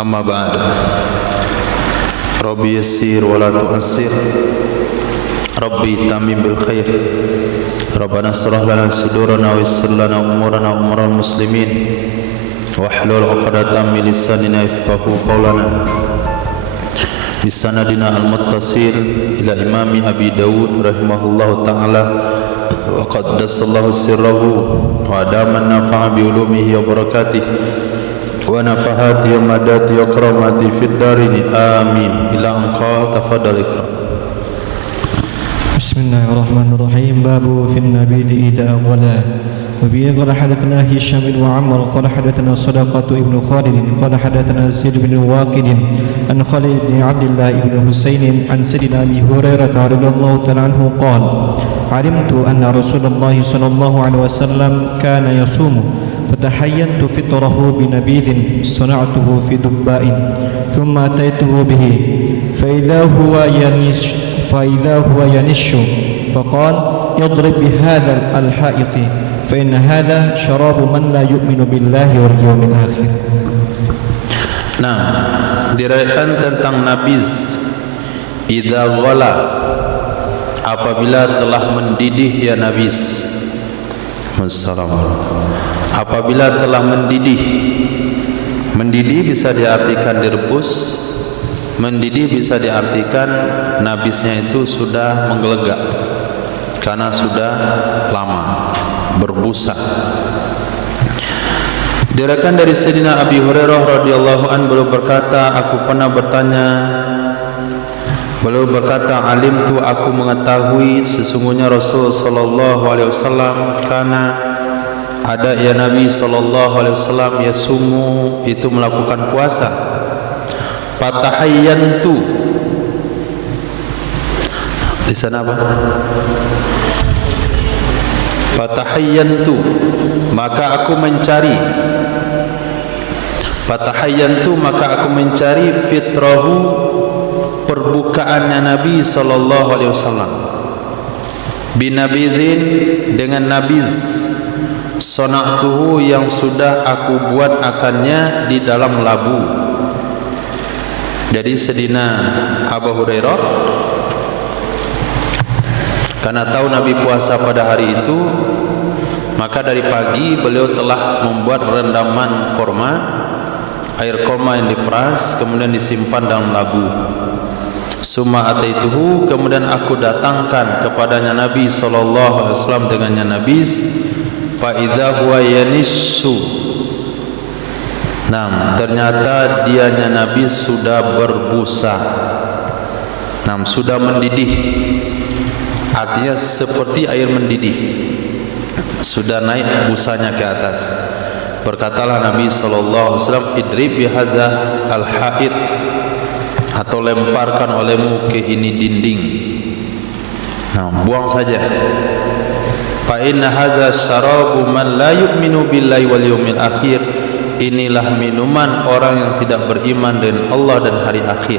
Amma ba'd. Rabbi yassir wa la tu'assir. Rabbi tamim bil khair. Rabbana shrah lana sudurana wa yassir lana umurana wa umural muslimin. Wahlul 'uqdatam min lisanina yafqahu qawlana. Bisanadina al-muttasil ila imami Abi Dawud rahimahullahu ta'ala wa qaddasallahu sirrahu wa adaman nafa'a bi ulumihi wa barakatihi wa nafahati wa madati wa karamati fid darini amin. Ila anqa tafadhal ikra. Bismillahirrahmanirrahim. Babu fin nabidi idza qala wa bi qala hadathana Hisham bin Mu'ammar qala hadathana Sadaqatu ibn Khalid qala hadathana Zaid bin Waqid an Khalid bin Abdullah ibn Husain an Sayyidina Abi Hurairah radhiyallahu ta'ala anhu qala alimtu anna Rasulullah sallallahu alaihi wasallam kana yasumu فتحينت فطره بنبيذ صنعته في دباء ثم أتيته به فإذا هو ينش فقال اضرب بهذا الحائط فإن هذا شراب من لا يؤمن بالله واليوم الآخر. Nah, diriwayatkan tentang nabiz idza ghala, apabila telah mendidih ya nabiz. Apabila telah mendidih. Mendidih bisa diartikan direbus, mendidih bisa diartikan nabisnya itu sudah menggelegak karena sudah lama berbusa. Diriwayatkan dari Sayyidina Abi Hurairah radhiyallahu anhu, beliau berkata, beliau berkata, alimtu, aku mengetahui sesungguhnya Rasul sallallahu alaihi wasallam karena ada ya Nabi sallallahu alaihi wasallam yasumu, itu melakukan puasa. Fatahayyantu, di sana apa? Fatahayyantu, maka aku mencari. Fatahayyantu, maka aku mencari fitrahu, perbukaannya Nabi sallallahu alaihi wasallam. Binabidhin, dengan nabiz. Sona'tuhu, yang sudah aku buat akannya di dalam labu. Jadi Sayyidina Abu Hurairah karena tahu Nabi puasa pada hari itu, maka dari pagi beliau telah membuat rendaman korma, air korma yang diperas kemudian disimpan dalam labu. Summa ataituhu, kemudian aku datangkan kepadanya Nabi sallallahu alaihi wasallam dengannya nabis. Fa idza huwa yanissu. Nah, ternyata dianya Nabi sudah berbusa. Nah, sudah mendidih. Artinya seperti air mendidih. Sudah naik busanya ke atas. Berkatalah Nabi sallallahu alaihi wasallam, idrib bihadza al-haid, atau lemparkan olehmu ke ini dinding. Nah, buang saja. Fa inna hadza syarabu man la yu'minu billahi wal yawmil akhir. Inilah minuman orang yang tidak beriman dengan Allah dan hari akhir.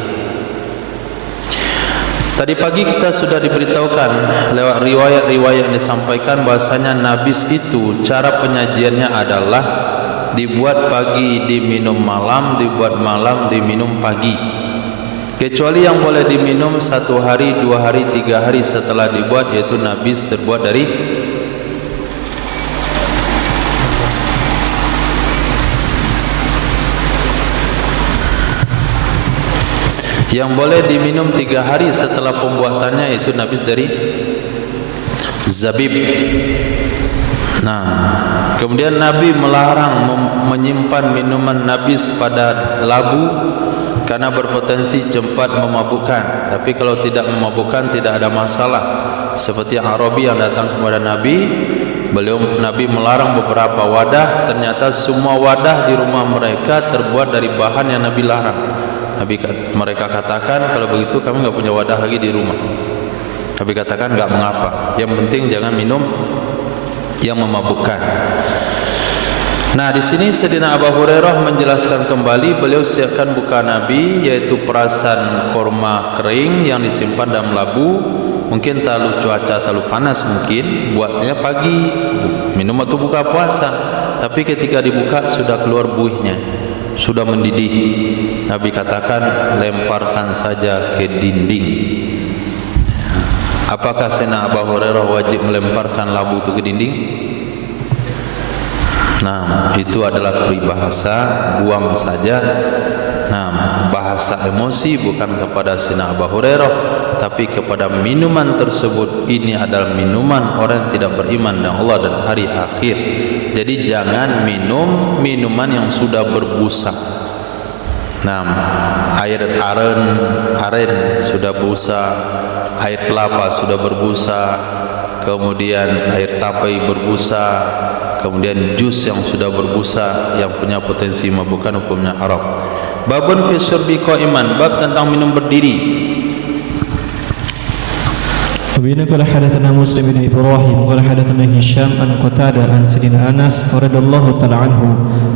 Tadi pagi kita sudah diberitahukan lewat riwayat-riwayat yang disampaikan bahasanya nabis itu cara penyajiannya adalah dibuat pagi diminum malam, dibuat malam diminum pagi. Kecuali yang boleh diminum 1 hari, 2 hari, 3 hari setelah dibuat, yaitu nabis terbuat dari yang boleh diminum 3 hari setelah pembuatannya, yaitu nabis dari zabib. Nah, kemudian Nabi melarang menyimpan minuman nabis pada labu karena berpotensi cepat memabukkan. Tapi kalau tidak memabukkan tidak ada masalah. Seperti Arabi yang datang kepada Nabi, Nabi melarang beberapa wadah. Ternyata semua wadah di rumah mereka terbuat dari bahan yang Nabi larang. Mereka katakan, kalau begitu kami nggak punya wadah lagi di rumah. Nabi katakan nggak mengapa, yang penting jangan minum yang memabukkan. Nah, di sini Sayyidina Abu Hurairah menjelaskan kembali, beliau siapkan buka Nabi, yaitu perasan korma kering yang disimpan dalam labu. Mungkin terlalu cuaca terlalu panas, mungkin buatnya pagi minum atau buka puasa. Tapi ketika dibuka sudah keluar buihnya, sudah mendidih. Nabi katakan, lemparkan saja ke dinding. Apakah Sayyidina Abu Hurairah wajib melemparkan labu itu ke dinding? Nah, itu adalah peribahasa, buang saja. Nah, bahasa emosi bukan kepada Sayyidina Abu Hurairah, tapi kepada minuman tersebut. Ini adalah minuman orang yang tidak beriman dengan Allah dan hari akhir. Jadi jangan minum minuman yang sudah berbusa. Nah, air aren sudah busa, air kelapa sudah berbusa, kemudian air tapai berbusa, kemudian jus yang sudah berbusa yang punya potensi mabukkan, hukumnya haram. Babun fi syurbi qa'iman, bab tentang minum berdiri. وبين قال حدثنا مسلم بن إبراهيم قال حدثنا هشام عن قتادة عن سيدنا أنس رضي الله تعالى عنه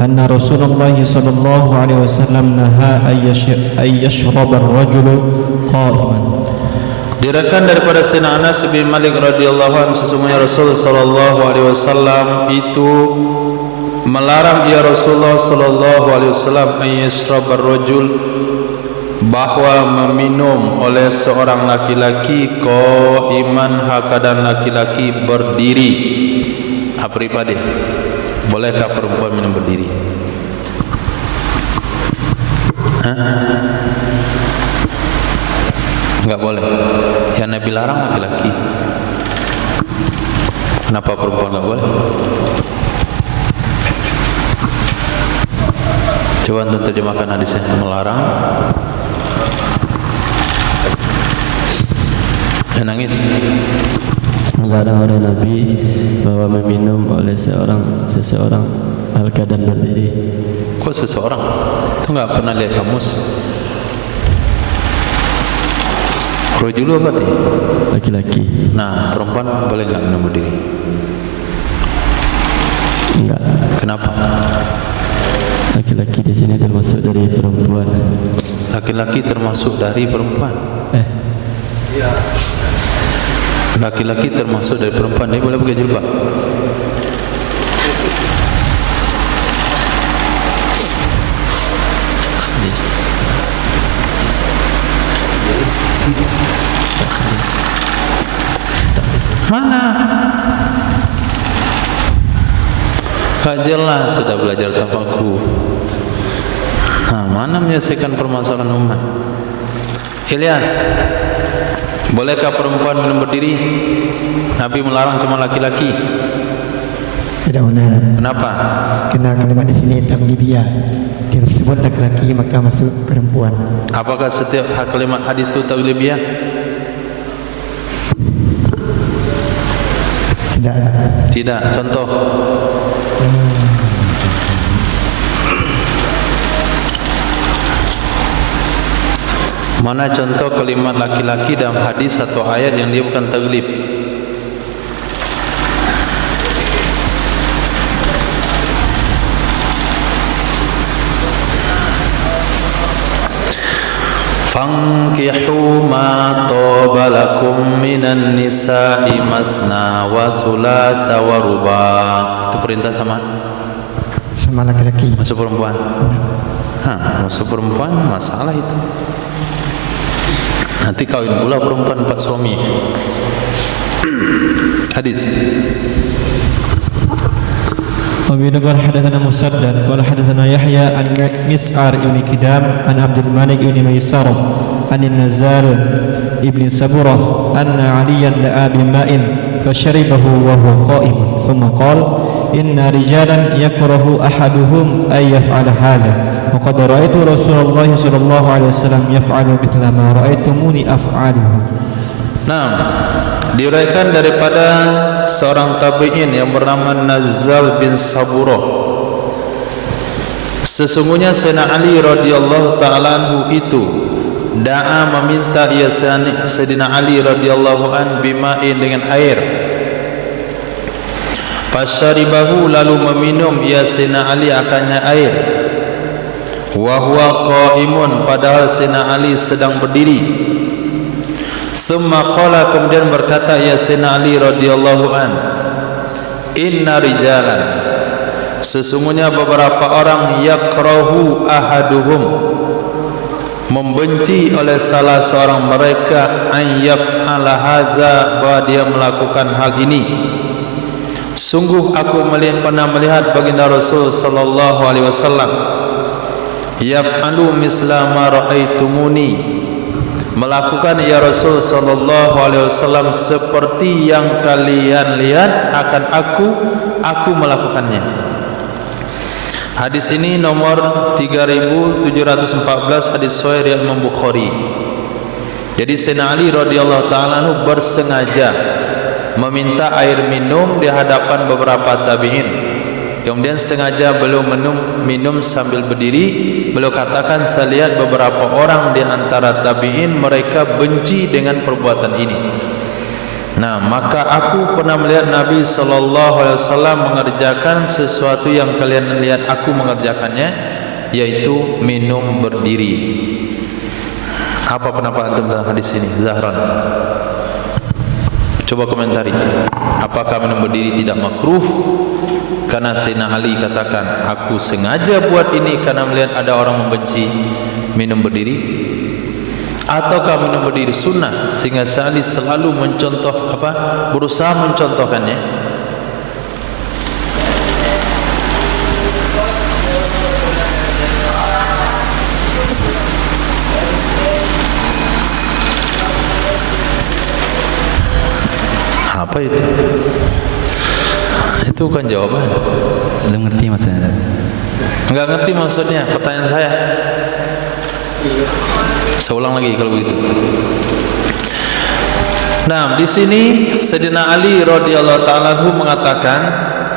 أن رسول الله صلى الله عليه وسلم نهى أن يشرب الرجل قائما. Diriwayatkan daripada Sayyidina Anas bin Malik radhiyallahu anhu, sesungguhnya Rasul sallallahu alaihi wasallam itu melarang, ya Rasulullah sallallahu alaihi wasallam, ayyasrabar rajul, bahwa meminum oleh seorang laki-laki qaiman, hakadan laki-laki berdiri. Apa pribadi? Bolehkah perempuan minum berdiri? Enggak boleh. Yang Nabi larang laki-laki. Kenapa perempuan enggak boleh? Coba untuk terjemahkan hadisnya. Melarang. Nangis. Melarang oleh Nabi bahwa meminum oleh seseorang al-keadaan berdiri. Kok seseorang? Itu enggak pernah lihat kamus. Rajul apa tadi? Laki-laki. Nah, perempuan boleh enggak minum berdiri? Enggak. Kenapa? Laki-laki di sini termasuk dari perempuan. Laki-laki termasuk dari perempuan. Iya. Laki-laki termasuk dari perempuan. Dia boleh pakai jilbab. Mana? Tak jelas sudah belajar tafakur. Mana menyelesaikan permasalahan umat? Ilyas, bolehkah perempuan minum berdiri? Nabi melarang cuma laki-laki. Tidak benar. Kenapa? Karena kalimat di sini taglibiyah, disebut laki-laki maka masuk perempuan. Apakah setiap kalimat hadis itu taglibiyah? Tidak. Tidak. Contoh. Mana contoh kalimat laki-laki dalam hadis atau ayat yang dia bukan taglib? Fankihu ma taba lakum minan nisa'i masna wa thulatha wa ruba'. Itu perintah sama Laki-laki. masuk perempuan. Masuk perempuan masalah itu. Nanti kawin pula perempuan 4 suami. Hadis. وبه قال حدثنا مسدد قال حدثنا يحيى عن مسعر بن كدام عن عبد الملك بن ميسر عن النزال بن سبرة أن عليا دعا بماء فشربه وهو قائم ثم قال إن رجالا يكره أحدهم أن يفعل هذا وقد رأيت رسول الله صلى الله عليه وسلم يفعل مثل ما رأيتموني أفعله. Nah, diriwayatkan daripada seorang tabi'in yang bernama Nazal bin Saburah. Sesungguhnya Sayyidina Ali radhiyallahu ta'ala anhu itu da'a meminta ia Sayyidina Ali radhiyallahu an bima'in dengan air. Fasyaribahu, lalu meminum ia Sayyidina Ali akannya air. Wa huwa qa'imun, padahal Sayyidina Ali sedang berdiri. Summa qala, kemudian berkata ya Sayyidina Ali radhiyallahu an, inna rijalan, sesungguhnya beberapa orang yakrahu ahaduhum, membenci oleh salah seorang mereka, an yaf'ala haza, bahwa dia melakukan hal ini. Sungguh aku pernah melihat baginda Rasul sallallahu alaihi wasallam yaf'alu misla ma ra'aitumuni, melakukan ya Rasul sallallahu alaihi wasallam seperti yang kalian lihat akan aku melakukannya. Hadis ini nomor 3714, hadis sahih riwayat Imam Bukhari. Jadi Sayyidina Ali radhiyallahu taala anhu bersengaja meminta air minum di hadapan beberapa tabi'in. Kemudian sengaja beliau minum sambil berdiri. Beliau katakan, saya lihat beberapa orang di antara tabi'in mereka benci dengan perbuatan ini. Nah, maka aku pernah melihat Nabi SAW mengerjakan sesuatu yang kalian lihat aku mengerjakannya, yaitu minum berdiri. Apa pendapat antum tentang hadis ini, Zahran? Coba komentari. Apakah minum berdiri tidak makruh? Karena Sayyidina Ali katakan, aku sengaja buat ini karena melihat ada orang membenci minum berdiri. Ataukah minum berdiri sunnah sehingga Ali selalu berusaha mencontohkannya? Apa itu? Itu bukan jawaban. Belum ngerti maksudnya. Enggak ngerti maksudnya pertanyaan saya. Saya ulang lagi kalau begitu. Nah, di sini Sayyidina Ali radhiyallahu taala anhu mengatakan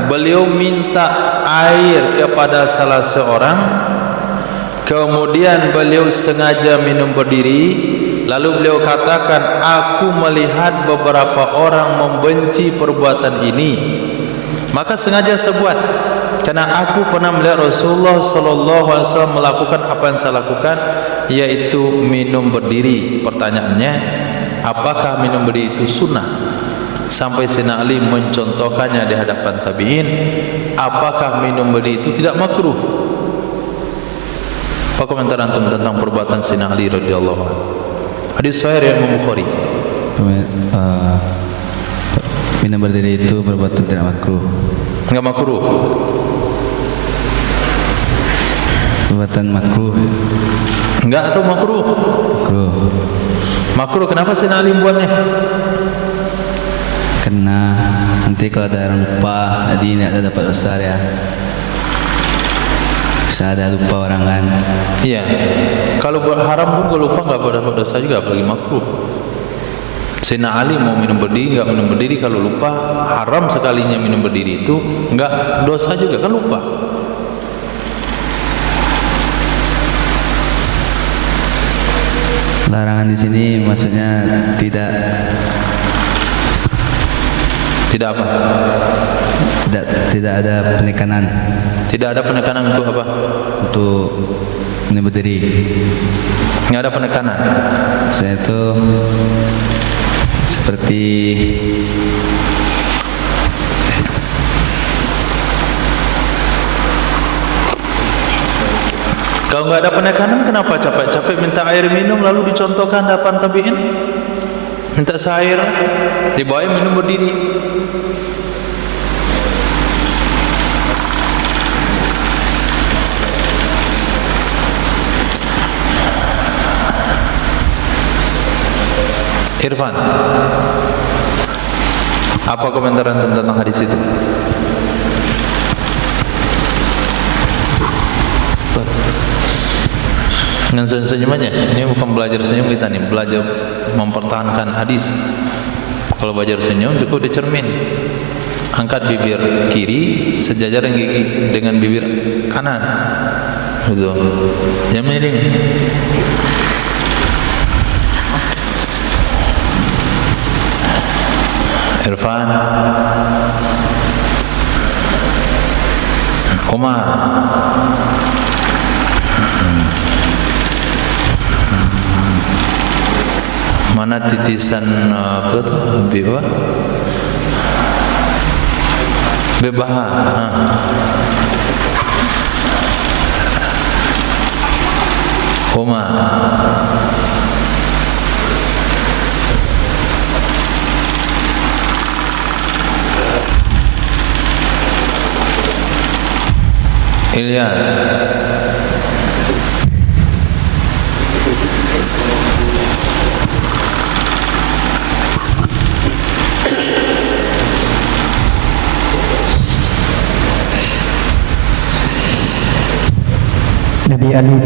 beliau minta air kepada salah seorang, kemudian beliau sengaja minum berdiri, lalu beliau katakan, aku melihat beberapa orang membenci perbuatan ini, maka sengaja saya buat. Karena aku pernah melihat Rasulullah sallallahu alaihi wasallam melakukan apa yang saya lakukan, yaitu minum berdiri. Pertanyaannya, apakah minum berdiri itu sunnah? Sampai Sayyidina Ali mencontohkannya di hadapan tabi'in. Apakah minum berdiri itu tidak makruh? Apa komentar antum tentang perbuatan Sayyidina Ali radhiyallahu anhu? Hadis sahih riwayat Imam Bukhari. Minum berdiri itu perbuatan tidak makruh. Enggak makruh. Perbuatan makruh. Enggak atau makruh? Makruh. Makruh, kenapa Sayyidina Ali buatnya? Karena nanti kalau ada orang lupa, jadi ini ada dapat dosa ya. Bisa ada lupa orang kan. Iya. Kalau buat haram pun kalau lupa enggak dapat dosa juga, apalagi makruh. Sayyidina Ali mau minum berdiri, enggak minum berdiri, kalau lupa haram sekalinya minum berdiri itu enggak dosa juga, kan lupa. Larangan di sini maksudnya tidak apa? Tidak ada penekanan. Tidak ada penekanan untuk apa? Untuk minum berdiri. Enggak ada penekanan. Saya itu seperti kalau nggak ada penekanan, kenapa capek-capek minta air minum lalu dicontohkan hadapan tabi'in? Minta air, dibawa minum berdiri. Irfan, apa komentar antum tentang hadis itu? Dengan senyum aja. Ini bukan belajar senyum kita nih, belajar mempertahankan hadis. Kalau belajar senyum cukup dicermin. Angkat bibir kiri sejajar gigi dengan bibir kanan. Gitu. Jangan miring. Irfan, Umar, mana titisan apa tuh? Bebaha. Ilyas. Nabi Ali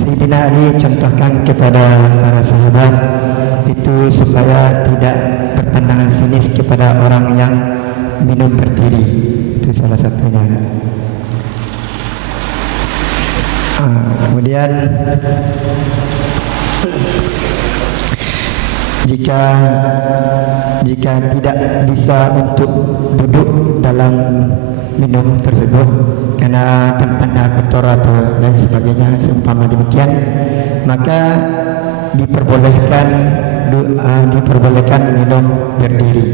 Sayyidina Ali contohkan kepada para sahabat itu supaya tidak berpandangan sinis kepada orang yang minum berdiri. Itu salah satunya. Kemudian jika tidak bisa untuk duduk dalam minum tersebut karena tempatnya kotor atau lain sebagainya seumpama demikian, maka diperbolehkan minum berdiri.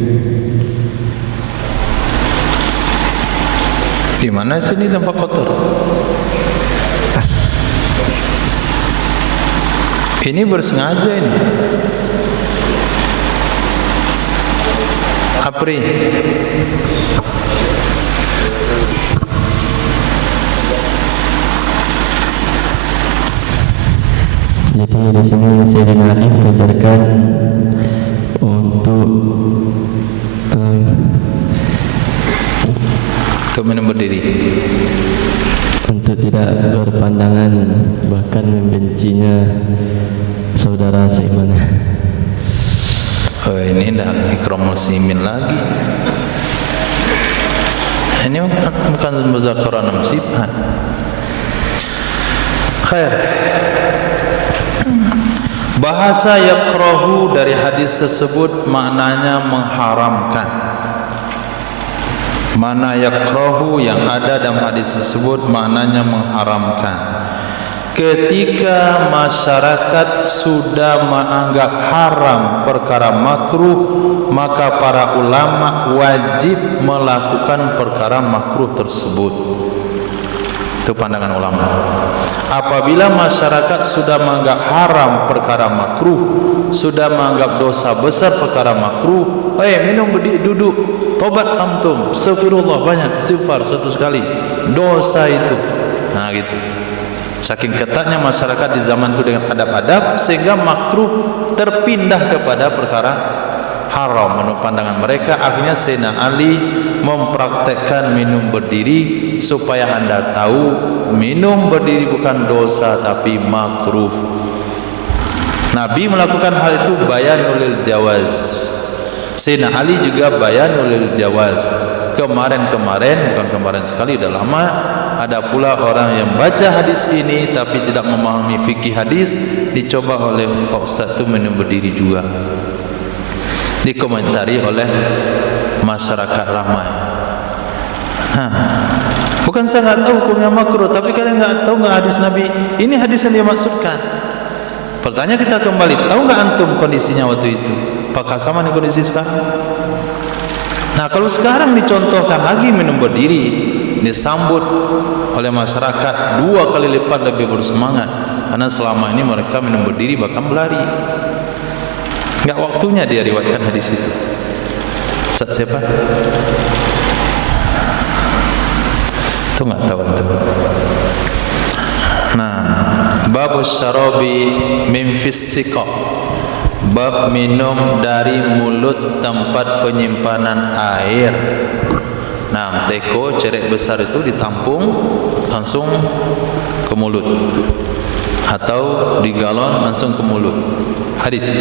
Di mana sini tempat kotor? Ini bersengaja ini. Apri. Jadi di sini Sayyidina Ali mengajarkan untuk minum berdiri, untuk tidak berpandangan bahkan membencinya saudara seiman. Oh, ini dah ikram muslimin lagi. Ini bukan muzakarah nasihat. Khair. Bahasa yakrahu dari hadis tersebut maknanya mengharamkan. Mana yakrahu yang ada dalam hadis tersebut maknanya mengharamkan. Ketika masyarakat sudah menganggap haram perkara makruh, maka para ulama wajib melakukan perkara makruh tersebut. Itu pandangan ulama. Apabila masyarakat sudah menganggap haram perkara makruh, sudah menganggap dosa besar perkara makruh, minum berdiri duduk, tobat antum, astagfirullah, banyak istighfar satu sekali, dosa itu. Nah gitu. Saking ketatnya masyarakat di zaman itu dengan adab-adab, sehingga makruh terpindah kepada perkara haram menurut pandangan mereka. Akhirnya Sayyidina Ali mempraktekkan minum berdiri supaya anda tahu minum berdiri bukan dosa tapi makruh. Nabi melakukan hal itu bayanul jawaz. Sayyidina Ali juga bayanul jawaz. Kemarin bukan kemarin sekali, udah lama, ada pula orang yang baca hadis ini tapi tidak memahami fikih hadis, dicoba oleh Pak Ustaz itu minum berdiri juga, dikomentari oleh masyarakat ramai. Bukan saya nggak tahu hukumnya makruh, tapi kalian nggak tahu nggak hadis Nabi? Ini hadis yang dia maksudkan. Pertanyaan kita kembali, tahu nggak antum kondisinya waktu itu? Apakah sama dengan kondisi sekarang? Nah, kalau sekarang dicontohkan lagi minum berdiri, disambut oleh masyarakat 2 kali lipat lebih bersemangat, karena selama ini mereka minum berdiri bahkan berlari. Enggak waktunya dia riwayatkan hadis itu. Ustaz siapa? Itu enggak tahu itu. Nah, babus syarabi min fis-siqa. Bab minum dari mulut tempat penyimpanan air. Nah, teko cerek besar itu ditampung langsung ke mulut, atau di galon langsung ke mulut. Hadis.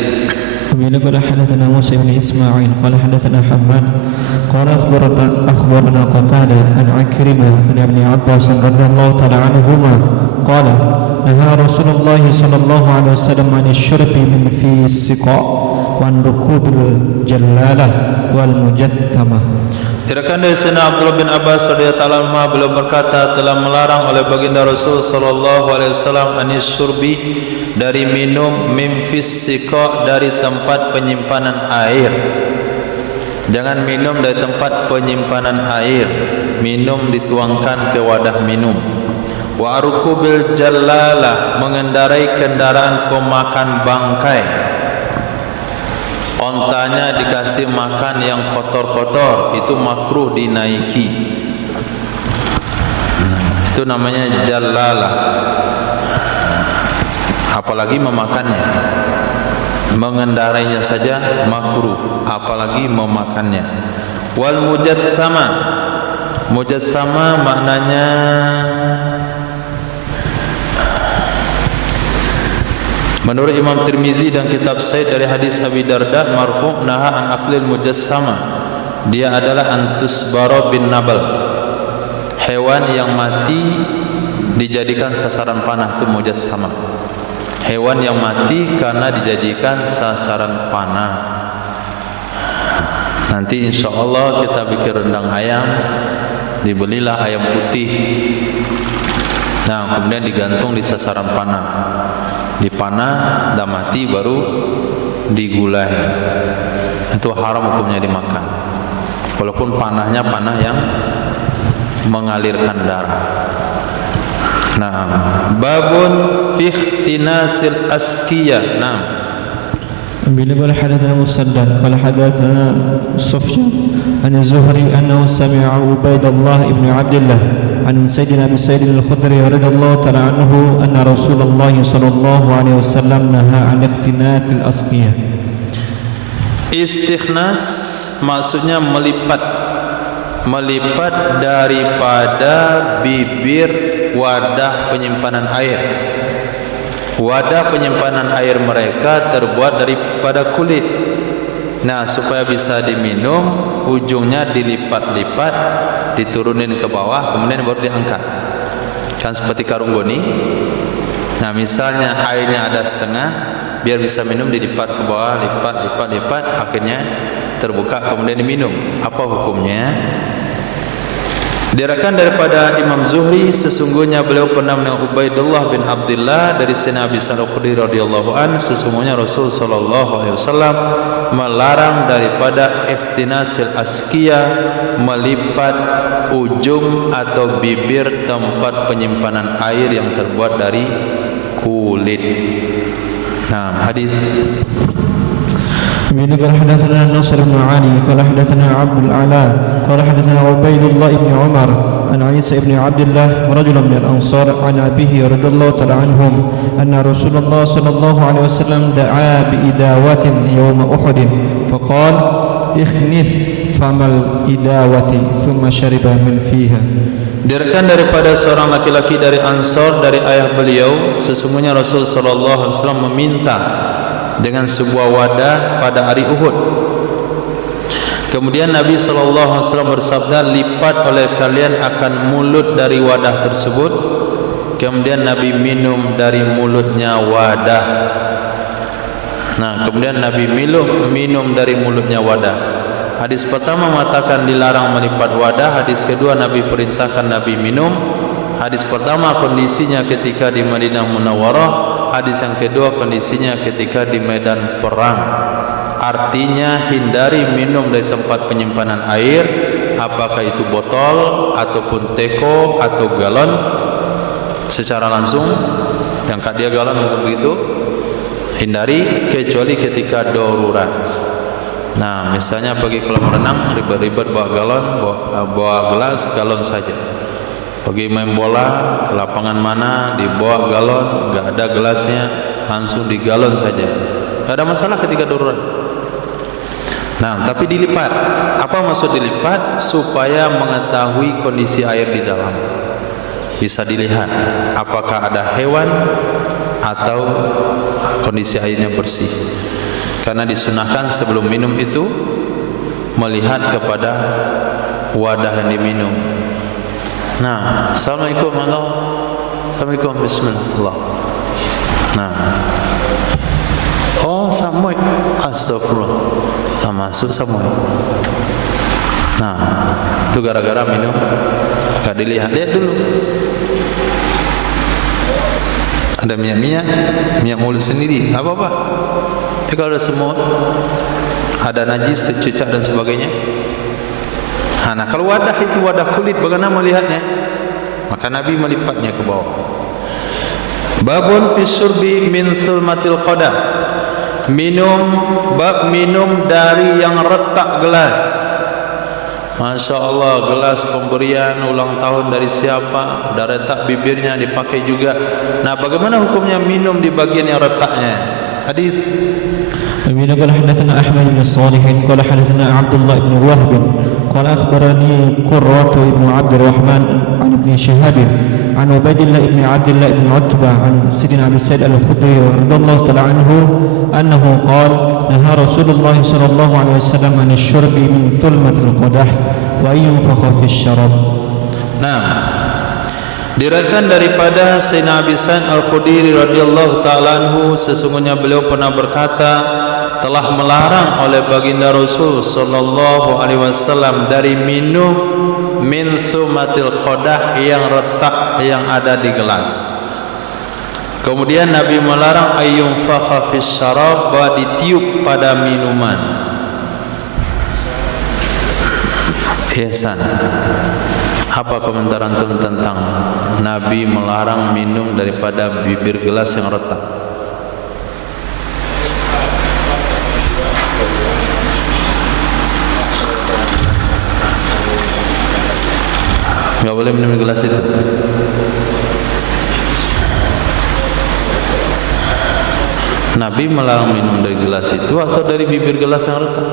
وبه قال حدثنا موسى بن إسماعيل قال حدثنا حماد قال أخبرنا قتادة عن عكرمة عن ابن عباس رضي الله تعالى عنهما قال نهى رسول الله صلى الله عليه وسلم عن الشرب من في السقاء وعن ركوب الجلالة والمجثمة. Diriwayatkan dari Sayyidina Abdullah bin Abbas radhiyallahu anhu, beliau berkata, telah melarang oleh baginda Rasul sallallahu alaihi wasallam anis syurbi, dari minum, min fis siqa, dari tempat penyimpanan air. Jangan minum dari tempat penyimpanan air, minum dituangkan ke wadah minum. Wa arkubil jallalah, mengendarai kendaraan pemakan bangkai. Ontanya dikasih makan yang kotor-kotor, itu makruh dinaiki. Itu namanya jalalah. Apalagi memakannya. Mengendarainya saja makruh, apalagi memakannya. Wal mujassama. Mujassama maknanya menurut Imam Tirmizi dan kitab Said dari hadis Abi Darda marfu' naha an aqlil mujassama. Dia adalah antusbara bin nabal. Hewan yang mati dijadikan sasaran panah, itu mujassama. Hewan yang mati karena dijadikan sasaran panah. Nanti insya Allah kita bikin rendang ayam, dibelilah ayam putih. Nah, kemudian digantung di sasaran panah. Dipanah, dah mati baru digulai. Itu haram hukumnya dimakan. Walaupun panahnya panah yang mengalirkan darah. Nah, babun fi ihtinasil askiya. Nah, بن قال حدثنا مسدد قال حدثنا سفيان عن الزهري أنه سمع عبيد الله بن عبد الله عن سيدنا أبي سعيد الخدري رضي الله تعالى عنه أن رسول الله صلى الله عليه وسلم نهى عن اختناث الأسقية. Istikhnas maksudnya melipat daripada bibir wadah penyimpanan air. Wadah penyimpanan air mereka terbuat daripada kulit. Nah, supaya bisa diminum, ujungnya dilipat-lipat, diturunin ke bawah, kemudian baru diangkat. Kan seperti karung goni. Nah, misalnya airnya ada setengah, biar bisa minum dilipat ke bawah, lipat, akhirnya terbuka, kemudian diminum. Apa hukumnya? Diriwayatkan daripada Imam Zuhri, sesungguhnya beliau pernah mendengar Ubaidullah bin Abdullah dari Sayyidina Abi Sa'id Al-Khudri radhiyallahu an, sesungguhnya Rasul sallallahu alaihi wasallam melarang daripada ihtinasil askiya, melipat ujung atau bibir tempat penyimpanan air yang terbuat dari kulit. Nah, hadis بن قال حدثنا نصر بن علي قال حدثنا عبد الأعلى قال حدثنا عبيد الله بن عمر عن عيسى بن عبد الله رجلا من الأنصار عن أبيه رضي الله تعالى عنهم أن رسول الله صلى الله عليه وسلم دعا بإداوة يوم أحد فقال اخنث فم الإداوة ثم شرب من فيها. Diriwayatkan daripada seorang laki-laki dari Ansar dari ayah beliau, sesungguhnya Rasul sallallahu alaihi wasallam meminta dengan sebuah wadah pada hari Uhud. Kemudian Nabi sallallahu alaihi wasallam bersabda, lipat oleh kalian akan mulut dari wadah tersebut. Kemudian Nabi minum dari mulutnya wadah. Nah, kemudian Nabi minum dari mulutnya wadah. Hadis pertama mengatakan dilarang melipat wadah. Hadis kedua Nabi perintahkan Nabi minum. Hadis pertama kondisinya ketika di Madinah Munawwarah. Hadis yang kedua kondisinya ketika di medan perang. Artinya hindari minum dari tempat penyimpanan air, apakah itu botol ataupun teko atau galon, secara langsung angkat dia galon langsung begitu. Hindari kecuali ketika darurat. Nah, misalnya pergi kolam renang ribet-ribet bawa galon, bawa gelas, galon saja. Pergi main bola ke lapangan mana dibawa galon, enggak ada gelasnya, langsung di galon saja. Enggak ada masalah ketika darurat. Nah, tapi dilipat. Apa maksud dilipat? Supaya mengetahui kondisi air di dalam. Bisa dilihat apakah ada hewan atau kondisi airnya bersih. Karena disunahkan sebelum minum itu melihat kepada wadah yang diminum. Nah, assalamualaikum assalamualaikum bismillah. Nah, oh samoy, astagfirullah, tak masuk samoy. Nah, itu gara-gara minum, gak dilihat, lihat dulu. Ada minyak mulut sendiri, apa apa. Tapi kalau ada semut, ada najis, tercecak dan sebagainya. Nah, kalau wadah itu wadah kulit, bagaimana melihatnya? Maka Nabi melipatnya ke bawah. Babun fi syurbi min sulmatil qadah. Minum dari yang retak gelas. Masya Allah, gelas pemberian ulang tahun dari siapa, dah retak bibirnya dipakai juga. Nah, bagaimana hukumnya minum di bagian yang retaknya? Hadis. وبه قال حدثنا أحمد بن الصالح قال حدثنا عبد الله بن وهب قال أخبرني قرة بن عبد الرحمن عن ابن شهاب عن عبيد الله بن عبد الله بن عتبة عن سيدنا أبي سعيد الخدري رضي الله تعالى عنه أنه قال نهى رسول الله صلى الله عليه وسلم عن الشرب من ثلمة القدح وأن ينفخ في الشراب. Nah, diriwayatkan daripada Sayyidina Abi Sa'id Al-Khudri radhiyallahu ta'ala anhu, sesungguhnya beliau pernah berkata, telah melarang oleh baginda Rasul sallallahu alaihi wasallam dari minum min sumatil qadah, yang retak yang ada di gelas. Kemudian Nabi melarang ayyum fakha fis syarab, bahwa ditiup pada minuman. Ihsan, apa komentar antum tentang Nabi melarang minum daripada bibir gelas yang retak? Enggak boleh minum di gelas itu. Nabi melarang minum dari gelas itu atau dari bibir gelas yang retak?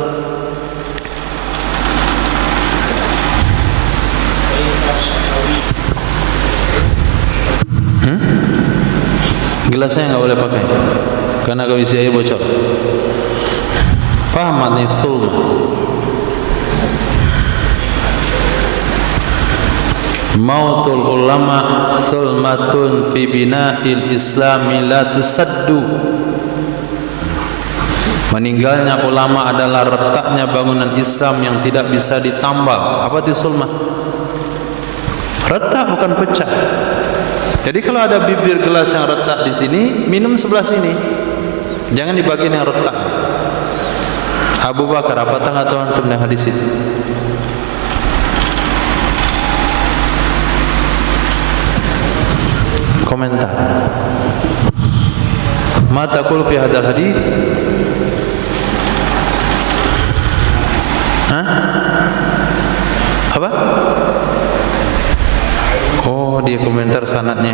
Gelasnya enggak boleh pakai karena kalau isi air bocor. Paham makna sulma? Mautul ulama sulmatun fi bina'il islami la tusaddu. Meninggalnya ulama adalah retaknya bangunan Islam yang tidak bisa ditambal. Apa itu sulmah? Retak, bukan pecah. Jadi kalau ada bibir gelas yang retak di sini, minum sebelah sini, jangan di bagian yang retak. Abu Bakar, apa tangga tuan tentang hadis itu? Komentar. Ma taqul fi hadzal hadis? Apa? Oh, dia komentar sanadnya.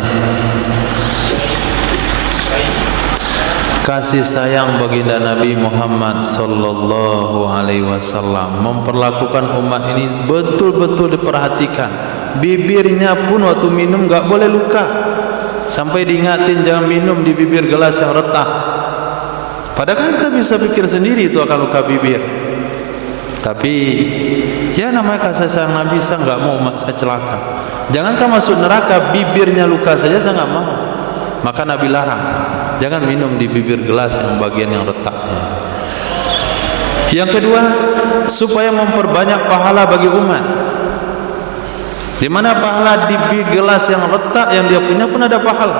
Kasih sayang baginda Nabi Muhammad sallallahu alaihi wasallam memperlakukan umat ini betul-betul diperhatikan. Bibirnya pun waktu minum enggak boleh luka. Sampai diingatin jangan minum di bibir gelas yang retak. Padahal kita bisa pikir sendiri itu akan luka bibir. Tapi ya namanya kasih sayang Nabi, saya enggak mau umat saya celaka. Jangankan masuk neraka, bibirnya luka saja saya enggak mau. Maka Nabi larang, jangan minum di bibir gelas yang bagian yang retaknya. Yang kedua, supaya memperbanyak pahala bagi umat. Di mana pahala di gelas yang retak yang dia punya pun ada pahala.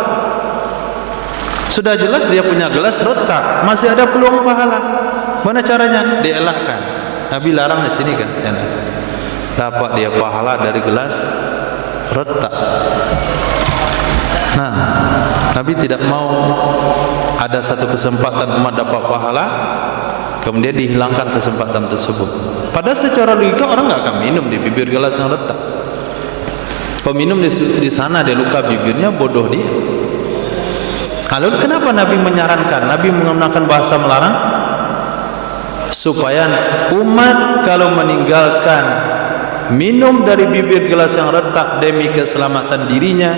Sudah jelas dia punya gelas retak, masih ada peluang pahala. Mana caranya? Dielakkan. Nabi larang di sini kan, dapat dia pahala dari gelas retak. Nah, Nabi tidak mau ada satu kesempatan umat dapat pahala kemudian dihilangkan kesempatan tersebut. Padahal secara logika orang enggak akan minum di bibir gelas yang retak. Peminum di sana dia luka bibirnya, bodoh dia. Lalu kenapa Nabi menyarankan? Nabi menggunakan bahasa melarang supaya umat kalau meninggalkan minum dari bibir gelas yang retak demi keselamatan dirinya,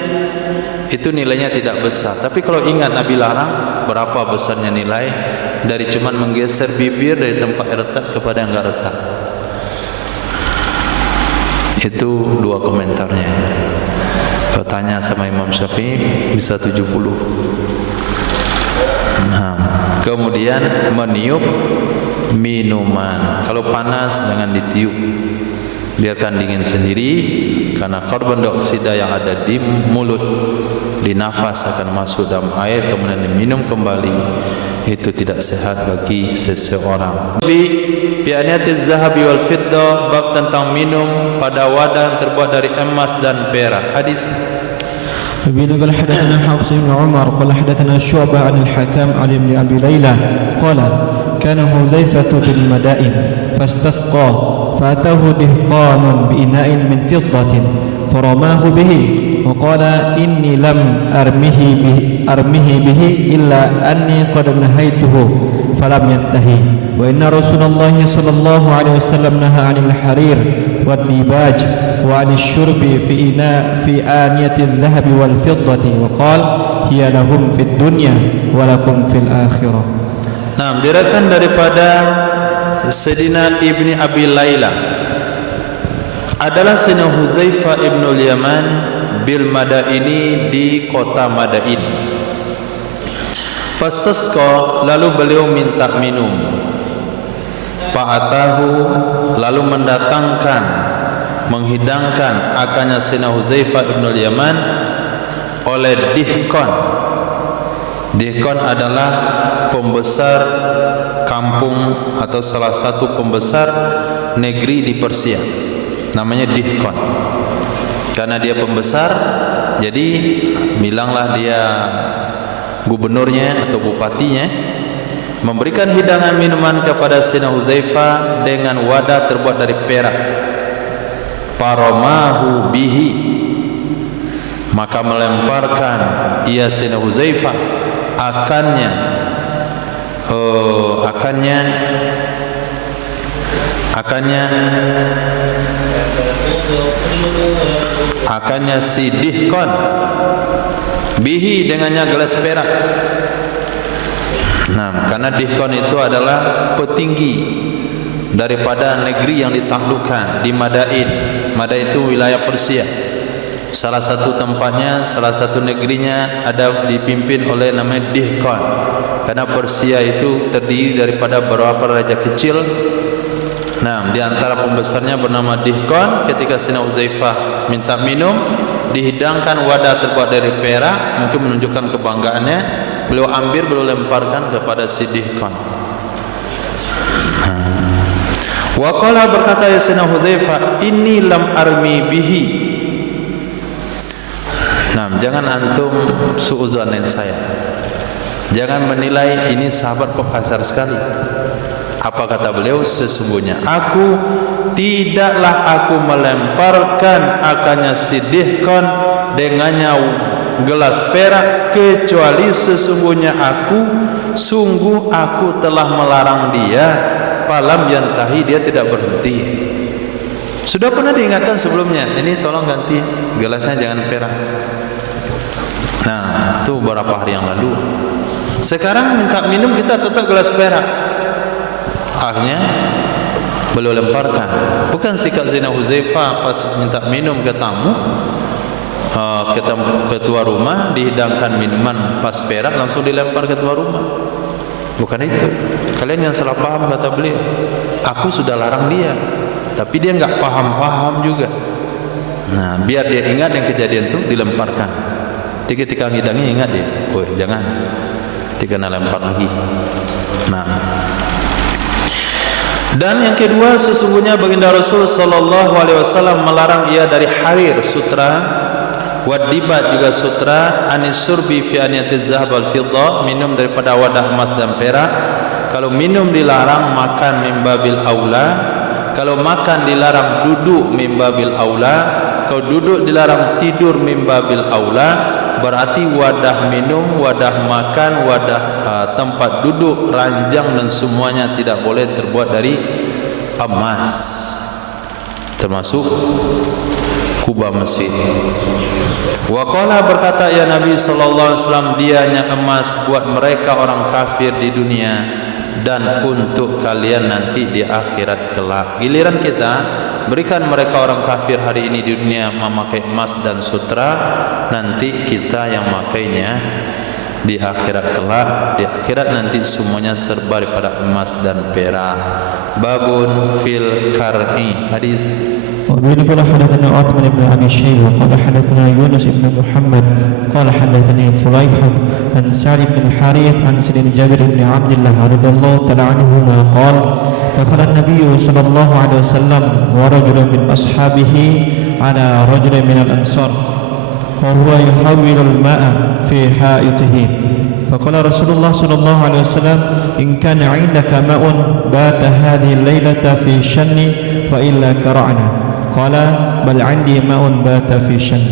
itu nilainya tidak besar. Tapi kalau ingat Nabi larang, berapa besarnya nilai dari cuman menggeser bibir dari tempat retak kepada yang enggak retak. Itu dua komentarnya. Kalau tanya sama Imam Syafi'i bisa 70. Nah, kemudian meniup minuman. Kalau panas jangan ditiup, biarkan dingin sendiri, karena karbon dioksida yang ada di mulut, di nafas akan masuk dalam air kemudian diminum kembali. Itu tidak sehat bagi seseorang. Bi'aniyatiz zahabi wal fiddah, bab tentang minum pada wadah yang terbuat dari emas dan perak. Hadis. وبه قال حدثنا حفص بن عمر قال حدثنا شعبة عن الحكام عن ابن أبي ليلى قال كان حذيفة بالمدائن فاستسقى فأتاه دهقان بإناء من فضة فرماه به وقال إني لم أرمه به إلا أني قد نهيته فلم ينتهي وإن رسول الله صلى الله عليه وسلم نهى عن الحرير والديباج وعن الشرب في آنية الذهب والفضة وقال هي لهم في الدنيا ولكم في الآخرة. Nah, diriwayatkan daripada Sayyidina Ibni Abi Layla adalah Sayyidina Hudzaifah Ibnul Yaman bil Madaini di kota Madain. Fastasqa, lalu beliau minta minum. Fa'atahu, lalu mendatangkan, menghidangkan akannya Sayyidina Hudzaifah Ibnul Yaman oleh Dihqan. Dihqan adalah pembesar kampung atau salah satu pembesar negeri di Persia, namanya Dihqan. Karena dia pembesar, jadi bilanglah dia gubernurnya atau bupatinya, memberikan hidangan minuman kepada Sayyidina Hudzaifah dengan wadah terbuat dari perak. Faramahu bihi, maka melemparkan ia Sayyidina Hudzaifah akannya si Dihqan bihi, dengannya gelas perak. Nah, karena Dihqan itu adalah petinggi daripada negeri yang ditaklukkan di Madain. Madain itu wilayah Persia. Salah satu tempatnya, salah satu negerinya ada dipimpin oleh namanya Dihqan. Karena Persia itu terdiri daripada beberapa raja kecil. Nah, di antara pembesarnya bernama Dihqan. Ketika Sayyidina Hudzaifah minta minum, dihidangkan wadah terbuat dari perak, mungkin menunjukkan kebanggaannya. Beliau ambil, beliau lemparkan kepada si Dihqan. Wa qala, berkata ya Sayyidina Hudzaifah, inni lam armi bihi. Nah, jangan antum suuzonin saya. Jangan menilai ini sahabat kok kasar sekali. Apa kata beliau? Sesungguhnya tidaklah aku melemparkan akannya si Dihqan dengannya gelas perak, kecuali sesungguhnya sungguh aku telah melarang dia. Falam yantahi, dia tidak berhenti. Sudah pernah diingatkan sebelumnya, ini tolong ganti gelasnya, jangan perak. Nah, itu beberapa hari yang lalu. Sekarang minta minum, kita tetap gelas perak. Akhirnya beliau lemparkan. Bukan sikap Sayyidina Hudzaifah pas minta minum ke tamu, ketua rumah, dihidangkan minuman pas perak langsung dilempar ketua rumah. Bukan itu. Kalian yang salah paham, kata beliau. Aku sudah larang dia, tapi dia enggak paham-paham juga. Nah, biar dia ingat yang kejadian itu, dilemparkan. Ketika ngidangnya ingat dia, oh jangan, tidak lempar lagi. Nah, dan yang kedua, sesungguhnya baginda Rasul sallallahu alaihi wasallam melarang ia dari harir, sutra, wadibat juga sutra, anis surbi fi aniyatiz zahab wal fiddah, minum daripada wadah emas dan perak. Kalau minum dilarang, makan mimbabil aula. Kalau makan dilarang, duduk mimbabil aula. Kalau duduk dilarang, tidur mimbabil aula. Berarti wadah minum, wadah makan, wadah tempat duduk, ranjang dan semuanya tidak boleh terbuat dari emas, termasuk kubah masjid. Wa qala, berkata ya Nabi sallallahu alaihi wasallam, dianya emas buat mereka orang kafir di dunia dan untuk kalian nanti di akhirat kelak. Giliran kita berikan mereka orang kafir hari ini di dunia memakai emas dan sutra, nanti kita yang makainya di akhirat kelak. Di akhirat nanti semuanya serba daripada emas dan perak. Babun fil kar'i, hadis. وبه قال حدثنا عثمان بن أبي شيبة قال حدثنا يونس بن محمد قال حدثني فليح عن سعد بن الحارث عن سيدنا جابر بن عبد الله رضي الله تعالى عنهما قال دخل النبي صلى الله عليه وسلم ورجل من أصحابه على رجل من الأنصار وهو يحول الماء في حائطه فقال رسول الله صلى الله عليه وسلم إن كان عندك ماء بات هذه الليلة في شن وإلا كرعنا قال بل عندي ماء بات في شن.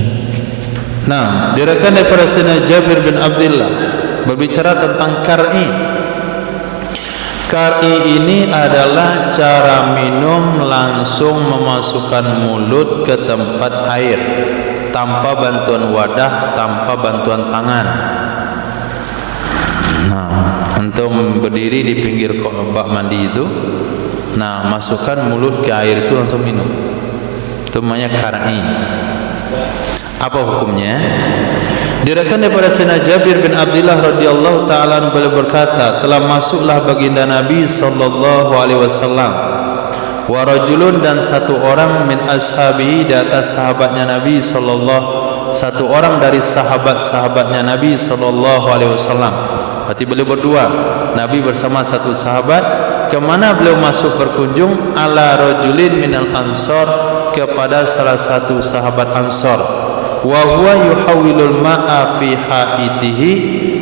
Nah, diriwayatkan daripada Sayyidina Jabir bin Abdullah berbicara tentang kar'i. Kar'i ini adalah cara minum langsung memasukkan mulut ke tempat air tanpa bantuan wadah, tanpa bantuan tangan. Nah, antum berdiri di pinggir bak mandi itu, nah masukkan mulut ke air itu langsung minum. Itu namanya kar'i. Apa hukumnya? Diriwayatkan daripada Sayyidina Jabir bin Abdullah radhiyallahu taala beliau berkata, telah masuklah baginda Nabi sallallahu alaihi wasallam wa rajulun, dan satu orang min ashabihi, di atas sahabatnya Nabi sallallahu, satu orang dari sahabat-sahabatnya Nabi sallallahu alaihi wasallam. Berarti beliau berdua, Nabi bersama satu sahabat. Kemana beliau masuk berkunjung? Ala rajulin minal ansor, kepada salah satu sahabat Ansor. Wa huwa yuhawilul ma'a fi haitihi,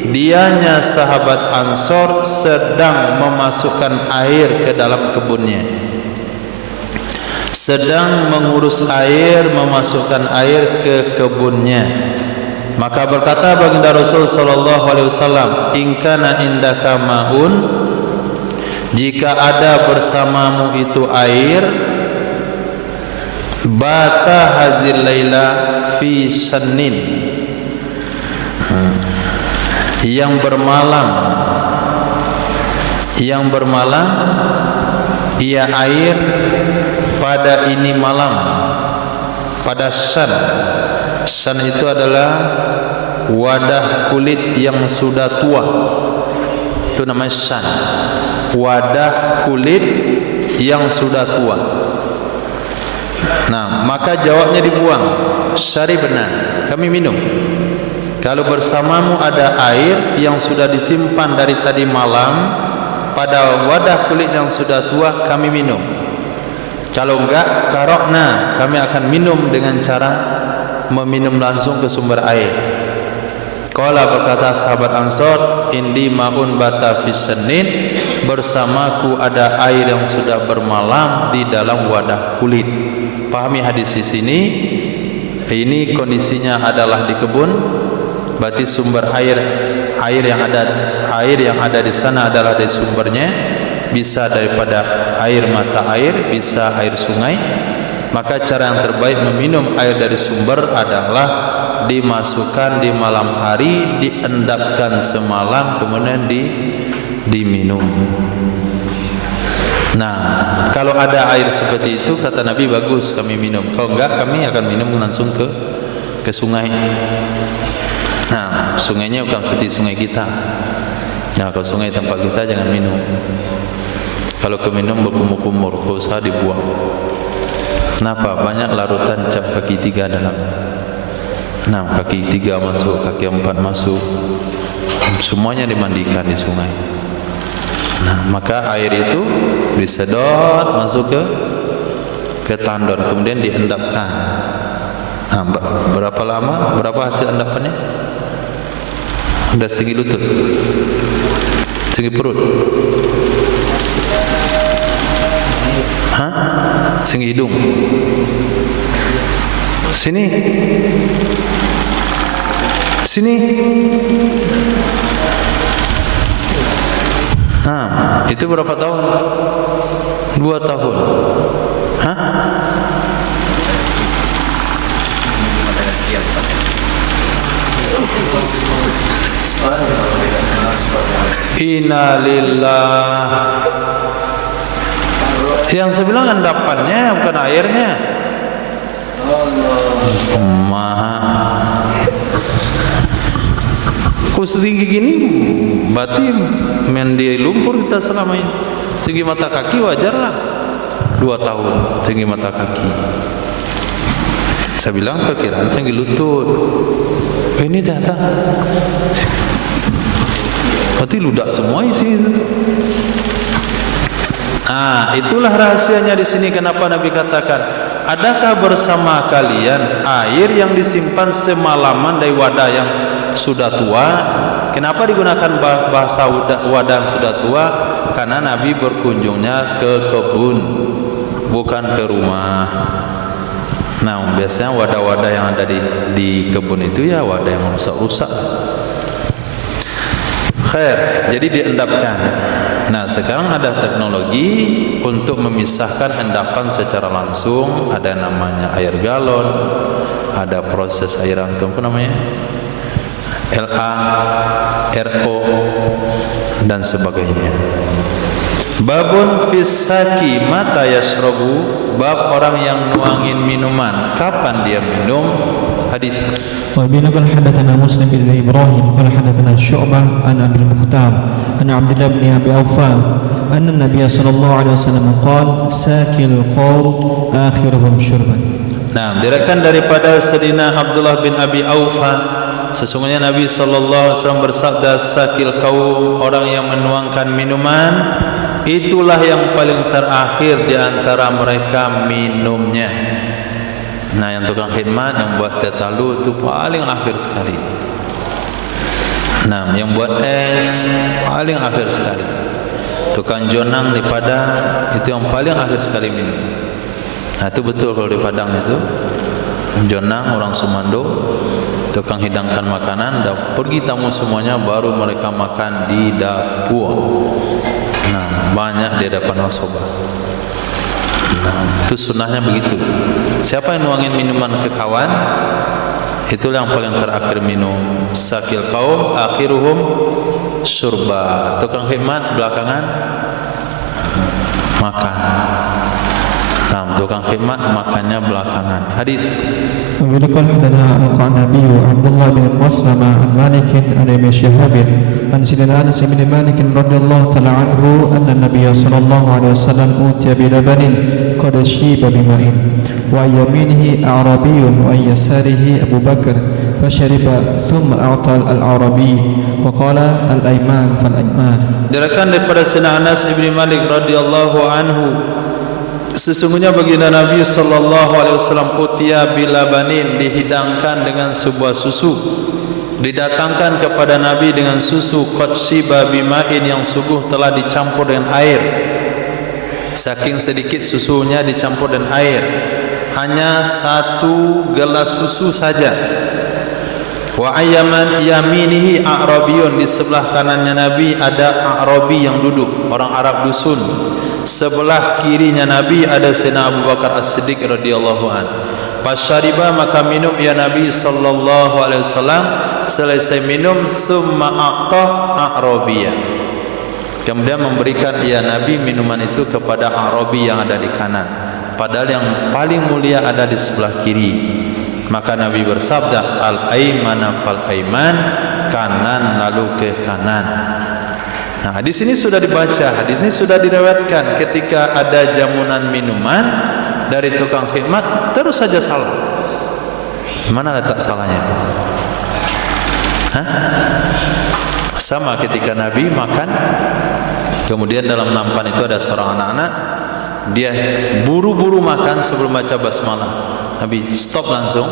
dianya sahabat Ansor sedang memasukkan air ke dalam kebunnya, sedang mengurus air, memasukkan air ke kebunnya. Maka berkata baginda Rasul sallallahu alaihi wasallam, in kana indaka ma'un, jika ada bersamamu itu air, bata hazil laila fi sannin, yang bermalam ia air pada ini malam, pada san. San itu adalah wadah kulit yang sudah tua, itu namanya san, wadah kulit yang sudah tua. Nah, maka jawabnya dibuang. Syari benar, kami minum. Kalau bersamamu ada air yang sudah disimpan dari tadi malam pada wadah kulit yang sudah tua, kami minum. Kalau enggak, karokna, kami akan minum dengan cara meminum langsung ke sumber air. Qala, berkata sahabat Ansor, indi ma'un bata fisannin, bersamaku ada air yang sudah bermalam di dalam wadah kulit. Pahami hadis di sini. Ini kondisinya adalah di kebun, berarti sumber air yang ada di sana adalah dari sumbernya, bisa daripada air mata air, bisa air sungai. Maka cara yang terbaik meminum air dari sumber adalah dimasukkan di malam hari, diendapkan semalam, kemudian diminum. Nah, kalau ada air seperti itu, kata Nabi, bagus kami minum. Kalau enggak, kami akan minum langsung ke sungai. Nah, sungainya bukan seperti sungai kita. Nah, kalau sungai tempat kita jangan minum. Kalau keminum berkumur-kumur, kau usah dibuang. Kenapa? Banyak larutan cap kaki 3 dalam. Nah, kaki 3 masuk, kaki 4 masuk, semuanya dimandikan di sungai. Nah, maka air itu disedot masuk ke tandon, kemudian diendapkan. Nah, berapa lama? Berapa hasil endapannya? Sudah setinggi lutut, setinggi perut. Hah? Setinggi hidung. Sini. Nah, itu berapa tahun? 2 tahun. Hah? Innalillah. Yang saya bilang endapannya bukan airnya. Setinggi gini berarti main di lumpur kita selama ini. Segi mata kaki wajarlah 2 tahun segi mata kaki. Saya bilang perkiraan segi lutut. Ini data. Berarti ludak semua isi itu. Nah, itulah rahasianya di sini. Kenapa Nabi katakan, adakah bersama kalian air yang disimpan semalaman dari wadah yang sudah tua? Kenapa digunakan bahasa wadah sudah tua? Karena Nabi berkunjungnya ke kebun, bukan ke rumah. Nah, biasanya wadah-wadah yang ada di kebun itu ya wadah yang rusak-rusak. Khair, jadi diendapkan. Nah, sekarang ada teknologi untuk memisahkan endapan secara langsung. Ada namanya air galon, ada proses air antum, apa namanya? LA, RO, dan sebagainya. Babun fisaki mata yashrabu, bab orang yang nuangin minuman, kapan dia minum? Hadis. وبين قال حدثنا مسلم بن إبراهيم قال حدثنا شعبة عن أبي المختار عن عبد الله بن أبي أوفى أن النبي صلى الله عليه وسلم قال ساكي القوم آخرهم شربا. Nah, diriwayatkan daripada Sayyidina Abdullah bin Abi Aufa, sesungguhnya Nabi sallallahu alaihi wasallam bersabda, sakil kaum, orang yang menuangkan minuman, itulah yang paling terakhir di antara mereka minumnya. Nah, yang tukang khidmat, yang buat teh talu itu paling akhir sekali. Nah, yang buat es paling akhir sekali. Tukang jonang di Padang itu yang paling akhir sekali minum. Nah, itu betul kalau di Padang itu jonang orang Sumando, tukang hidangkan makanan, dan pergi tamu semuanya baru mereka makan di dapur. Nah, banyak di hadapan nasabah. Nah, itu sunnahnya begitu. Siapa yang nuangin minuman ke kawan, itulah yang paling terakhir minum. Sakil kaum akhiruhum syurba. Tukang khidmat belakangan makan. Nah, tukang khidmat makannya belakangan. Hadis. وبه قال حدثنا القعنبي عبد الله بن مسلمة عن مالك عن ابي شهاب عن سيدنا انس بن مالك رضي الله تعالى عنه ان النبي صلى الله عليه وسلم اوتي بلبن قد شيب بماء وعن يمينه اعرابي وعن يساره ابو بكر فشرب ثم اعطى الاعرابي وقال الايمان فالايمان. Diriwayatkan daripada Sayyidina Anas bin Malik radhiyallahu anhu, sesungguhnya baginda Nabi sallallahu alaihi wasallam utiya bilabanin, dihidangkan dengan sebuah susu, didatangkan kepada Nabi dengan susu qad shiba bimain, yang sungguh telah dicampur dengan air. Saking sedikit susunya dicampur dengan air, hanya 1 gelas susu saja. Wa ayyaman yaminihi a'rabiyun, di sebelah kanannya Nabi ada A'rabi yang duduk, orang Arab dusun. Sebelah kirinya Nabi ada Sayyidina Abu Bakar As-Siddiq radhiyallahu anhu. Pasyariba, maka minum ya Nabi sallallahu alaihi wasallam. Selesai minum, summa a'ta a'rabiyya, kemudian memberikan ya Nabi minuman itu kepada A'rabi yang ada di kanan, padahal yang paling mulia ada di sebelah kiri. Maka Nabi bersabda, al-aimana fal aiman, kanan lalu ke kanan. Nah, hadis ini sudah dibaca, hadis ini sudah diriwayatkan. Ketika ada jamunan minuman dari tukang khidmat, terus saja salah. Mana letak salahnya itu? Hah? Sama ketika Nabi makan, kemudian dalam nampan itu ada seorang anak-anak, dia buru-buru makan sebelum baca basmalah. Nabi stop langsung.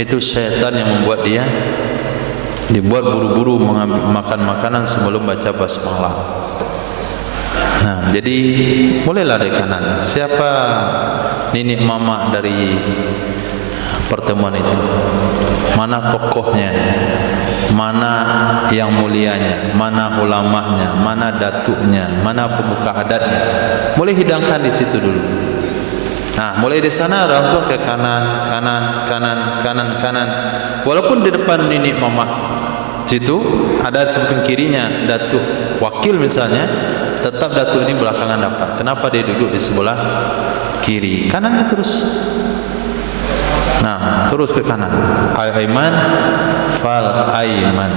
Itu syaitan yang membuat dia dibuat buru-buru mengambil makan makanan sebelum baca basmalah. Nah, jadi mulailah dari kanan. Siapa nenek mama dari pertemuan itu? Mana tokohnya? Mana yang mulianya? Mana ulamanya? Mana datuknya? Mana pemuka adatnya? Mulai hidangkan di situ dulu. Nah, mulai di sana langsung ke kanan, kanan, kanan, kanan, kanan. Walaupun di depan nenek mama situ ada samping kirinya datuk wakil misalnya, tetap datuk ini belakangan dapat. Kenapa dia duduk di sebelah kiri? Kanannya terus. Nah, terus ke kanan. Al-aiman fal aiman.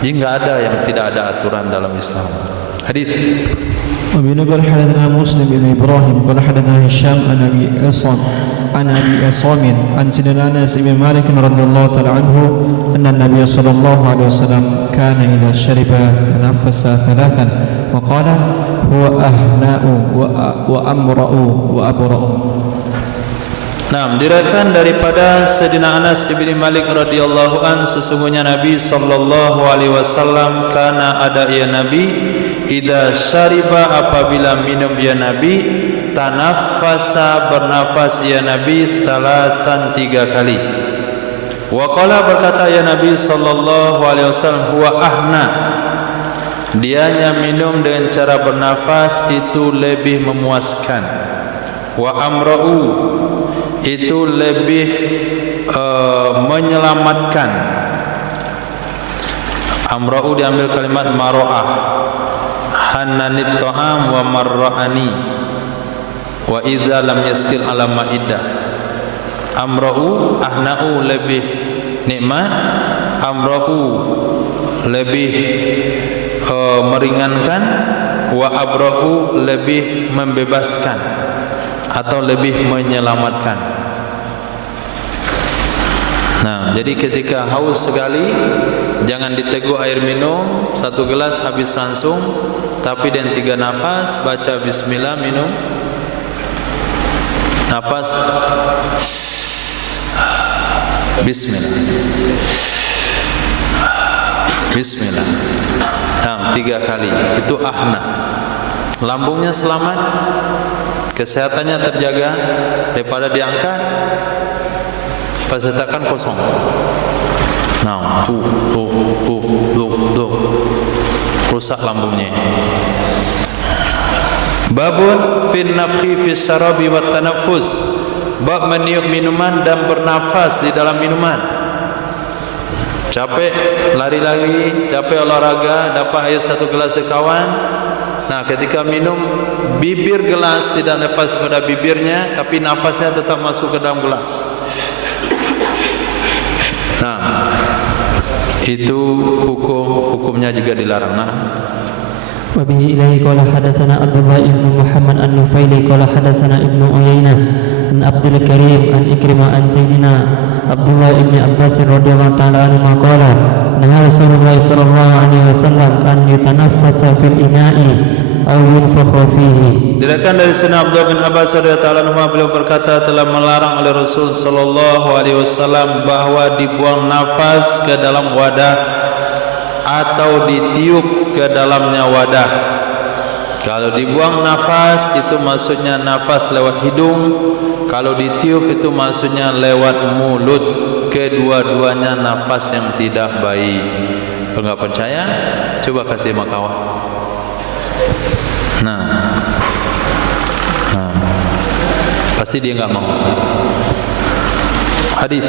Jadi enggak ada yang tidak ada aturan dalam Islam. Hadis. وبه قال حدثنا مسلم بن ابراهيم قال حدثنا هشام عن ابي عصام عن سيدنا انس بن مالك رضي الله تعالى عنه ان النبي صلى الله عليه وسلم كان اذا شرب تنفس 3 وقال هو اهناء وامرأ وابرأ. Nah, diriwayatkan daripada Sayyidina Anas bin Malik radhiyallahu an, sesungguhnya Nabi sallallahu alaihi wasallam kana ada ya Nabi idza syariba, apabila minum ya Nabi, tanaffasa, bernafas ya Nabi, thalasan 3 kali. Wa qala, berkata ya Nabi sallallahu alaihi wasallam, huwa ahna, dianya minum dengan cara bernafas itu lebih memuaskan. Wa amra'u, itu lebih menyelamatkan. Amra'u diambil kalimat maro'ah, hananit ta'am wa marra'ani wa iza lam yaskil ala ma'idah. Amra'u, ahna'u lebih nikmat, amra'u lebih meringankan, wa abra'u lebih membebaskan atau lebih menyelamatkan. Nah, jadi ketika haus sekali, jangan diteguk air minum, 1 gelas habis langsung, tapi dengan 3 nafas, baca bismillah, minum. Nafas bismillah, bismillah. Nah, 3 kali, itu ahna. Lambungnya selamat, kesehatannya terjaga, daripada diangkat pasetakan kosong. Nah, tuh rusak lambungnya. Babun fin nafhi fis sarabi wat tanaffus, bab meniup minuman dan bernafas di dalam minuman. Capek lari-lari, capek olahraga, dapat air 1 gelas sekawan. Nah, ketika minum, bibir gelas tidak lepas pada bibirnya, tapi nafasnya tetap masuk ke dalam gelas. Nah, itu hukumnya juga dilarang. Nah, وبه إليه قال حدثنا عبد الله بن محمد النفيلي قال حدثنا ابن عيينة عن عبد الكريم عن إكرمة عن سيدنا عبد الله بن عباس رضي الله تعالى عنهما قال نهى رسول الله صلى الله عليه وسلم أن يتنفس في الإناء أو ينفخ فيه. Diriwayatkan dari Sayyidina Abdullah bin Abbas radhiyallahu anhu, beliau berkata telah melarang oleh Rasul sallallahu alaihi wasallam bahwa dibuang nafas ke dalam wadah atau ditiup ke dalamnya wadah. Kalau dibuang nafas itu maksudnya nafas lewat hidung, kalau ditiup itu maksudnya lewat mulut. Kedua-duanya nafas yang tidak baik. Kalau nggak percaya, coba kasih makawat. Nah, pasti dia nggak mau. Hadis.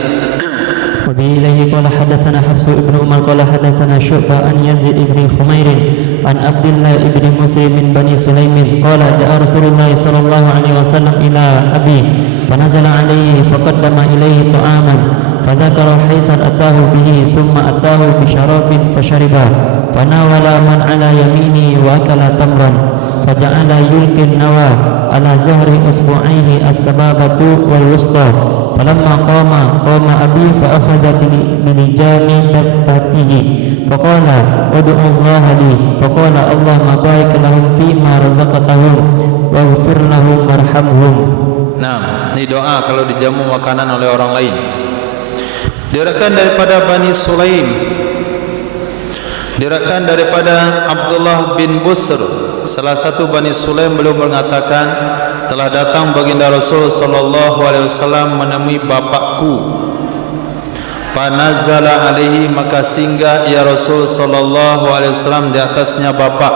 وبه إليه قال حدثنا حفص بن عمر قال حدثنا شعبة عن يزيد بن خمير عن عبد الله بن مسلم من بني سليم قال جاء رسول الله صلى الله عليه وسلم إلى أبي فنزل عليه فقدم إليه طعاما فذكر حيثا أتاه به ثم أتاه بشراب فشربه فناول من على يمينه وأكل تمرا فجعل يلقي النوى على ظهر أصبعيه السبابة والوسطى فلما قام أبي فأخذ بلجام دبته فقال ادعوا الله لي فقال اللهم بارك لهم فيما رزقتهم واغفر لهم وارحمهم. Nah, ini doa kalau dijamu makanan oleh orang lain. Diriwayatkan daripada Bani Sulaim, diriwayatkan daripada Abdullah bin Busr, salah satu Bani Sulaim, beliau mengatakan telah datang baginda Rasul sallallahu alaihi wasallam menemui bapakku. Panazala alaihi, maka singgah ya Rasul sallallahu alaihi wasallam di atasnya bapak.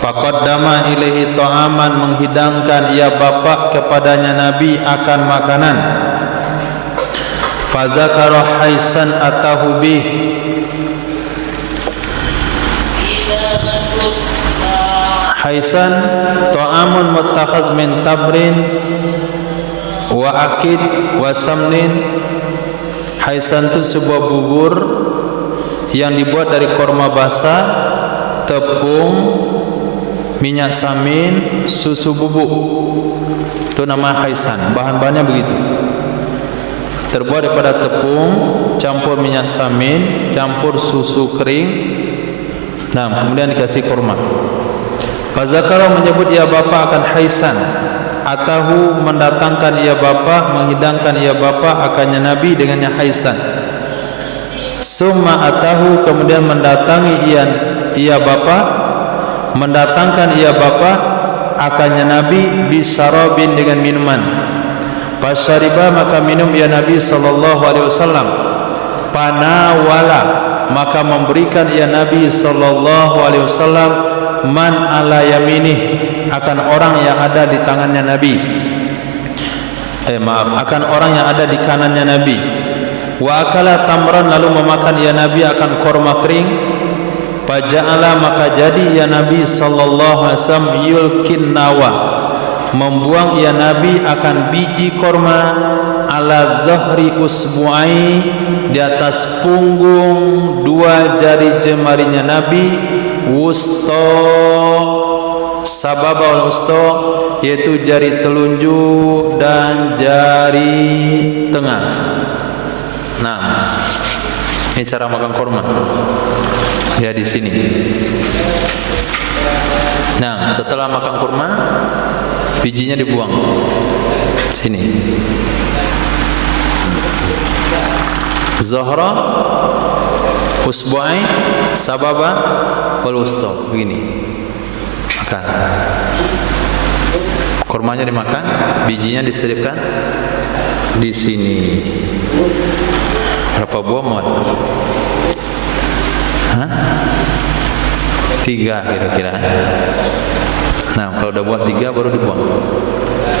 Faqaddama ilaihi ta'aman, menghidangkan ya bapak kepadanya Nabi akan makanan. Fazakara haisan atahu bih, haisan ta'amun muttakhaz min tabrin wa akid wa samnin. Haisan itu sebuah bubur yang dibuat dari korma basah, tepung, minyak samin, susu bubuk. Itu nama haisan. Bahan-bahannya begitu. Terbuat daripada tepung, campur minyak samin, campur susu kering. Nah, kemudian dikasih korma. Fazakara, menyebut ya bapak akan haisan. atahu mendatangkan ia bapa, menghidangkan ia bapa akannya Nabi dengannya Haisan. Summa atahu kemudian mendatangi ia bapa, mendatangkan ia bapa akannya Nabi bisarabin dengan minuman. Pasariba maka minum ia Nabi sallallahu alaihi wasallam. Panawala maka memberikan ia Nabi sallallahu alaihi wasallam man ala yaminih akan orang yang ada di tangannya Nabi. Akan orang yang ada di kanannya Nabi. Wa akala tamran lalu memakan ia Nabi akan korma kering. Faja'ala maka jadi ia Nabi sallallahu alaihi wasallam yulkin nawa membuang ia Nabi akan biji korma ala dhahri usbu'ai di atas punggung dua jari jemarinya Nabi wusta sababa wal wusta yaitu jari telunjuk dan jari tengah. Nah, ini cara makan korma ya di sini. Nah, setelah makan kurma bijinya dibuang sini. Zahra usbu'ai sababa wal wusta begini. Makan. Kurmanya dimakan, bijinya diselipkan di sini. Berapa buah muat? Hah? 3 kira-kira. Nah, kalau udah buat 3 baru dibuang.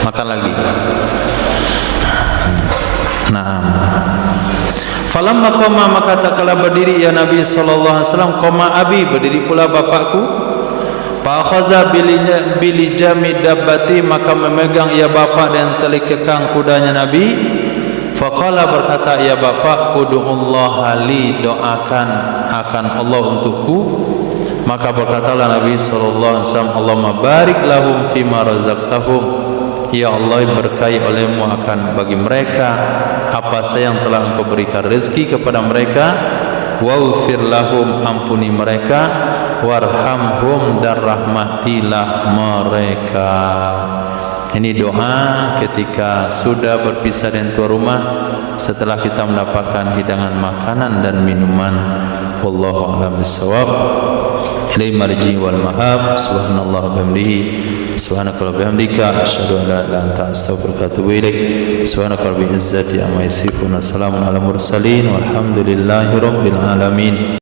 Makan lagi. Nah, falamma qama maka tatkala berdiri ya Nabi sallallahu alaihi wasallam, qama abi berdiri pula bapakku. Fa akhadha bilijami dabbati maka memegang ia bapak dan tali kekang kudanya Nabi. Faqala berkata ia bapak, ud'ullaha li doakan akan Allah untukku. Maka berkatalah Nabi sallallahu alaihi wasallam, Allahumma barik lahum fima razaqtahum. Ya Allah, berkahi olehmu akan bagi mereka apa saja yang telah Engkau berikan rezeki kepada mereka. Waghfir lahum, ampuni mereka. Warhamhum, dan rahmatilah mereka. Ini doa ketika sudah berpisah dengan tuan rumah setelah kita mendapatkan hidangan makanan dan minuman. Wallahu a'lam bissawab. Ilaihi marji wal mahab. Subhanallah wa bihamdihi. Subhanaka wa bihamdika asyhadu an la ilaha illa anta astaghfiruka wa atubu ilaik. Subhanaka rabbil izzati amma yasifun. Assalamun ala mursalin walhamdulillahi rabbil alamin.